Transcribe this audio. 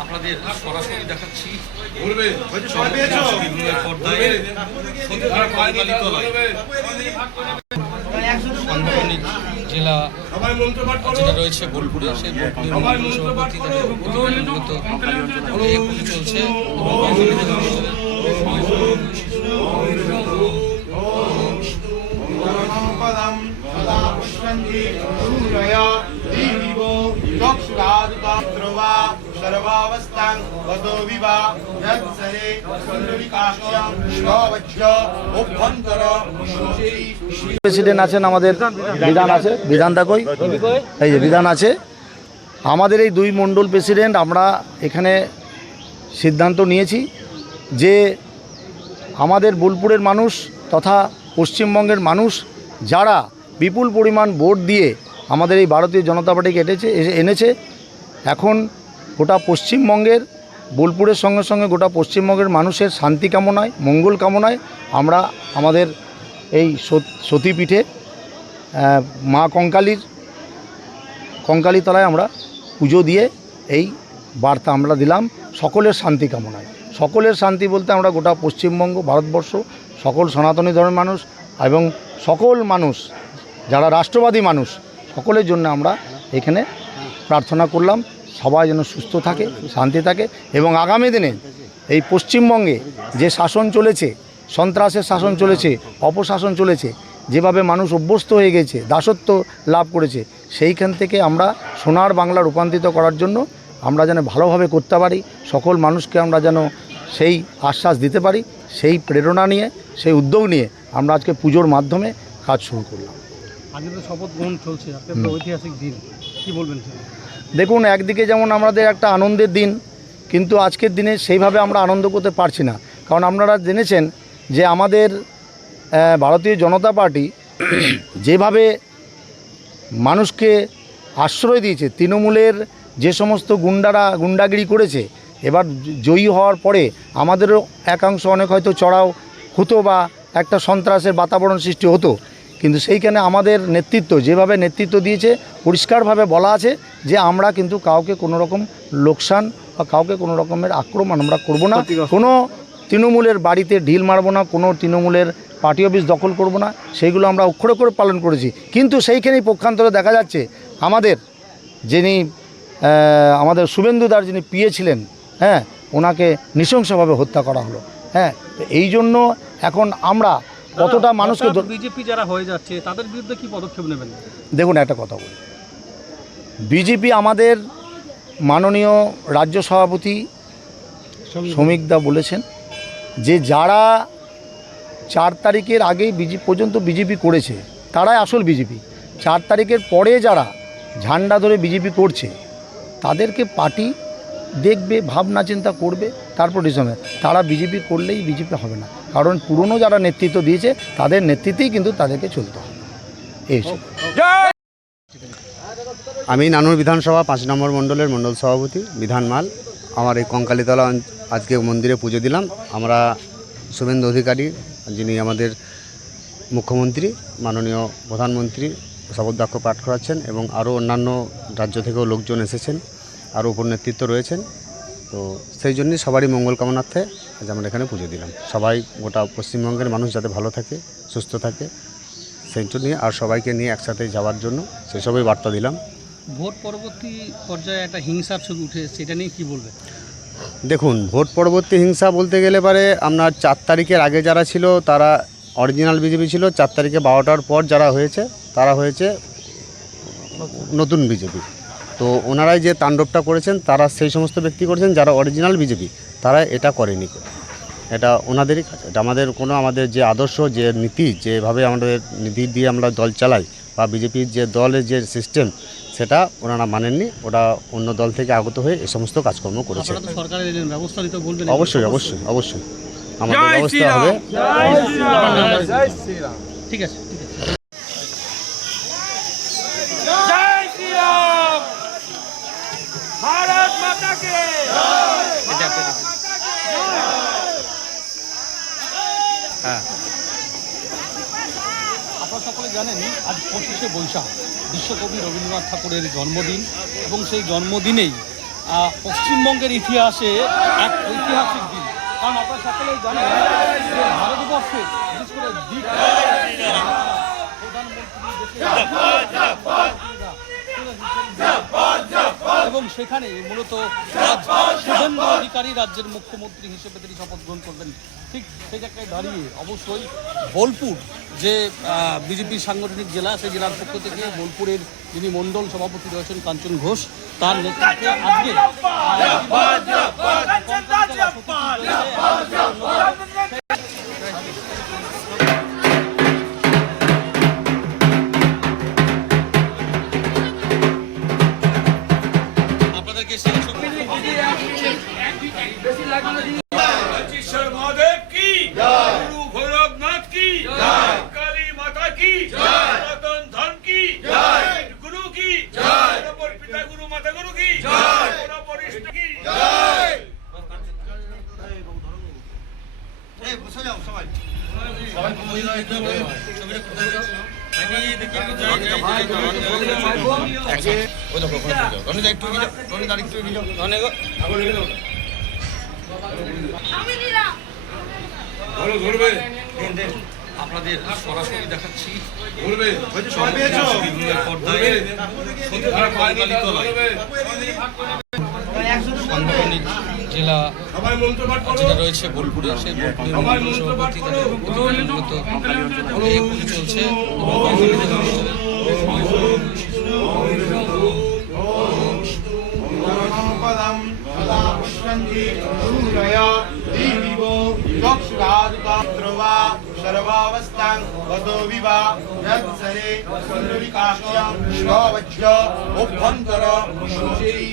আপনাদের সরাসরি দেখাচ্ছি সাংগঠনিক জেলা যেটা রয়েছে বোলপুরে, সেই বোলপুরের সভাপতি চলছে। প্রেসিডেন্ট আছেন, আমাদের বিধান আছে, বিধান দেখই এই যে বিধান আছে আমাদের এই দুই মণ্ডল প্রেসিডেন্ট। আমরা এখানে সিদ্ধান্ত নিয়েছি যে আমাদের বোলপুরের মানুষ তথা পশ্চিমবঙ্গের মানুষ যারা বিপুল পরিমাণ ভোট দিয়ে আমাদের এই ভারতীয় জনতা পার্টিকে এনেছে, এখন গোটা পশ্চিমবঙ্গের বোলপুরের সঙ্গে সঙ্গে গোটা পশ্চিমবঙ্গের মানুষের শান্তি কামনায়, মঙ্গল কামনায় আমরা আমাদের এই সতীপীঠে মা কঙ্কালী তলায় আমরা পুজো দিয়ে এই বার্তা আমরা দিলাম সকলের শান্তি কামনায়। সকলের শান্তি বলতে আমরা গোটা পশ্চিমবঙ্গ, ভারতবর্ষ, সকল সনাতনী ধর্মের মানুষ এবং সকল মানুষ যারা রাষ্ট্রবাদী মানুষ, সকলের জন্য আমরা এখানে প্রার্থনা করলাম সবাই যেন সুস্থ থাকে, শান্তি থাকে এবং আগামী দিনে এই পশ্চিমবঙ্গে যে শাসন চলেছে, সন্ত্রাসের শাসন চলেছে, অপশাসন চলেছে, যেভাবে মানুষ অভ্যস্ত হয়ে গেছে, দাসত্ব লাভ করেছে, সেইখান থেকে আমরা সোনার বাংলা রূপান্তরিত করার জন্য আমরা যেন ভালোভাবে করতে পারি, সকল মানুষকে আমরা যেন সেই আশ্বাস দিতে পারি, সেই প্রেরণা নিয়ে, সেই উদ্যোগ নিয়ে আমরা আজকে পুজোর মাধ্যমে কাজ শুরু করলাম। আজকে তো শপথ গ্রহণ চলছে, একটা ঐতিহাসিক দিন, কী বলবেন? দেখুন, একদিকে যেমন আমাদের একটা আনন্দের দিন, কিন্তু আজকের দিনে সেইভাবে আমরা আনন্দ করতে পারছি না। কারণ আপনারা জেনেছেন যে আমাদের ভারতীয় জনতা পার্টি যেভাবে মানুষকে আশ্রয় দিয়েছে, তৃণমূলের যে সমস্ত গুন্ডাগিরি করেছে, এবার জয়ী হওয়ার পরে আমাদেরও একাংশ অনেক হয়তো চড়াও হতো বা একটা সন্ত্রাসের বাতাবরণ সৃষ্টি হতো, কিন্তু সেইখানে আমাদের নেতৃত্ব যেভাবে নেতৃত্ব দিয়েছে, পরিষ্কারভাবে বলা আছে যে আমরা কিন্তু কাউকে কোনো রকম লোকসান বা কাউকে কোনো রকমের আক্রমণ আমরা করব না, কোনো তৃণমূলের বাড়িতে ঢিল মারব না, কোনো তৃণমূলের পার্টি অফিস দখল করব না, সেইগুলো আমরা অক্ষরে করে পালন করেছি। কিন্তু সেইখানেই পক্ষান্তরে দেখা যাচ্ছে আমাদের শুভেন্দুদার যিনি পিএ ছিলেন, হ্যাঁ, ওনাকে নৃশংসভাবে হত্যা করা হলো। হ্যাঁ, এই জন্য এখন আমরা কতটা মানুষকে, বিজেপি যারা হয়ে যাচ্ছে তাদের বিরুদ্ধে কি পদক্ষেপ নেবেন? দেখুন, একটা কথা বলি, বিজেপি আমাদের মাননীয় রাজ্য সভাপতি শ্রমিকদা বলেছেন যে যারা 4 তারিখের আগেই পর্যন্ত বিজেপি করেছে তারাই আসল বিজেপি। 4 তারিখের পরে যারা ঝান্ডা ধরে বিজেপি করছে তাদেরকে পার্টি দেখবে, ভাবনা চিন্তা করবে, তারপর ডিসিশন। তারা বিজেপি করলেই বিজেপি হবে না, কারণ পুরনো যারা নেতৃত্ব দিয়েছে তাদের নেতৃত্বেই কিন্তু তাদেরকে চলতে হবে। এইসব। আমি নানুর বিধানসভা 5 নম্বর মণ্ডলের মণ্ডল সভাপতি বিধান মাল। আমার এই কঙ্কালীতলা আজকে মন্দিরে পুজো দিলাম। আমরা শুভেন্দু অধিকারী, যিনি আমাদের মুখ্যমন্ত্রী, মাননীয় প্রধানমন্ত্রী শপথ বাক্য পাঠ করাচ্ছেন এবং আরও অন্যান্য রাজ্য থেকেও লোকজন এসেছেন, আরও উপর নেতৃত্ব রয়েছেন। তো সেই জন্যই সবারই মঙ্গল কামনার্থে আজ আমরা এখানে পুজো দিলাম। সবাই, গোটা পশ্চিমবঙ্গের মানুষ যাতে ভালো থাকে, সুস্থ থাকে, সেই নিয়ে আর সবাইকে নিয়ে একসাথে যাওয়ার জন্য সেসবই বার্তা দিলাম। ভোট পরবর্তী পর্যায়ে একটা হিংসার ছবি উঠে, সেটা নিয়ে কী বলবেন? দেখুন, ভোট পরবর্তী হিংসা বলতে গেলে পারে আপনার 4 তারিখের আগে যারা ছিল তারা অরিজিনাল বিজেপি ছিল, 4 তারিখে 12টার পর যারা হয়েছে তারা হয়েছে নতুন বিজেপি। তো ওনারাই যে তাণ্ডবটা করেছেন তারা সেই সমস্ত ব্যক্তি করেছেন যারা অরিজিনাল বিজেপি, তারা এটা করেনি। এটা ওনাদেরই কাজ। এটা আমাদের যে আদর্শ, যে নীতি, যেভাবে আমাদের নীতি দিয়ে আমরা দল চালাই বা বিজেপির যে দলের যে সিস্টেম, সেটা ওনারা মানেননি। ওটা অন্য দল থেকে আগত হয়ে এই সমস্ত কাজকর্ম করেছে। অবশ্যই অবশ্যই অবশ্যই আমাদের ব্যবস্থা হবে। ঠিক আছে। भारत माता के জানেন আজ 25শে বৈশাখ বিশ্বকবি রবীন্দ্রনাথ ঠাকুরের জন্মদিন এবং সেই জন্মদিনেই পশ্চিমবঙ্গের ইতিহাসে এক ঐতিহাসিক দিন। কারণ আপনারা সকলেই জানেন যে ভারতবর্ষের বিশেষ করে দিক এবং সেখানে মূলত শুভেন্দু অধিকারী রাজ্যের মুখ্যমন্ত্রী হিসেবে তিনি শপথ গ্রহণ করবেন। ঠিক সেই জায়গায় দাঁড়িয়ে অবশ্যই বোলপুর যে বিজেপির সাংগঠনিক জেলা, সেই জেলার পক্ষ থেকে বোলপুরের যিনি মণ্ডল সভাপতি রয়েছেন কাঞ্চন ঘোষ, তার নেতৃত্বে আজকে আপনাদেরকে সেই ছবি महादेव की गुरु भैरवनाथ की काली माता की सनातन धर्म की गुरु की पिता गुरु माता गुरु की वरिष्ठ की আপনাদের সরাসরি দেখাচ্ছি সাংগঠনিক জেলা যেটা রয়েছে বোলপুরে, সেই বোলপুরের মণ্ডল সভাপতি তাদের মূলত এই পুজো চলছে। सर्वावस्थां वदो विवा यत्सरे सुंदरिकाक्ष्यं श्रवज्य अभ्यंतर शुचिरी